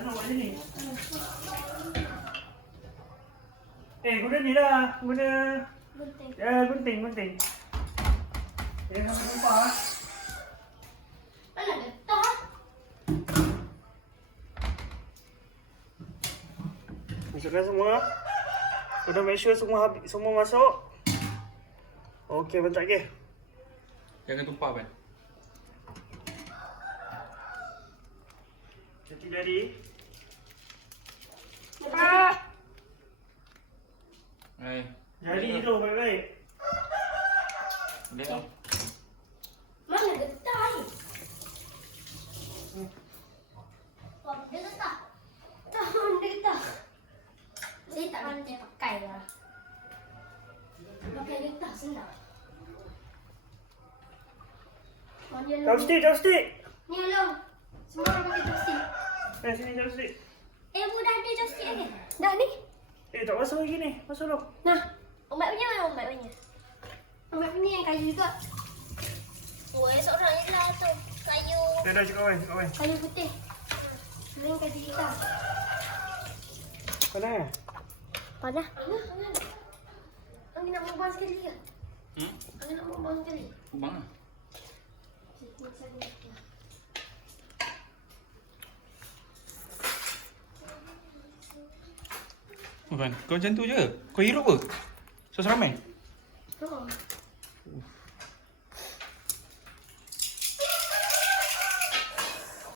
Mana buat sini? Guna ni lah. Guna Gunting. gunting. Jangan sampai tumpah. Mana getah? Masukkan semua. Kena make sure semua masuk. Okey, bentar lagi. Jangan tumpah kan. Cantik jadi. Jadi tu baik-baik. Lihat. Mana getah ni? Wah, dia getah. Tahun dia getah. Saya tak pandai pakai lah. Pakai getah senang. Chopstick. Ni hello. Semua orang pakai chopstick. Sini chopstick. Dah ada chopstick lagi. Dah ni. Tak masuk lagi ni. Masuk dulu. Nah. Umat punya mana umat punya? Umat punya yang kayu juga. Oh, seorang je lah tu. Kayu. Dah cakap kawan. Kayu putih. Ini kayu hitam. Panas. Panas. Angin nak buang sekali ke? Hmm? Angin nak buang sekali. Kubang lah. Bukan, kau macam tu je. Kau hirup ke? Sos ramen? Oh.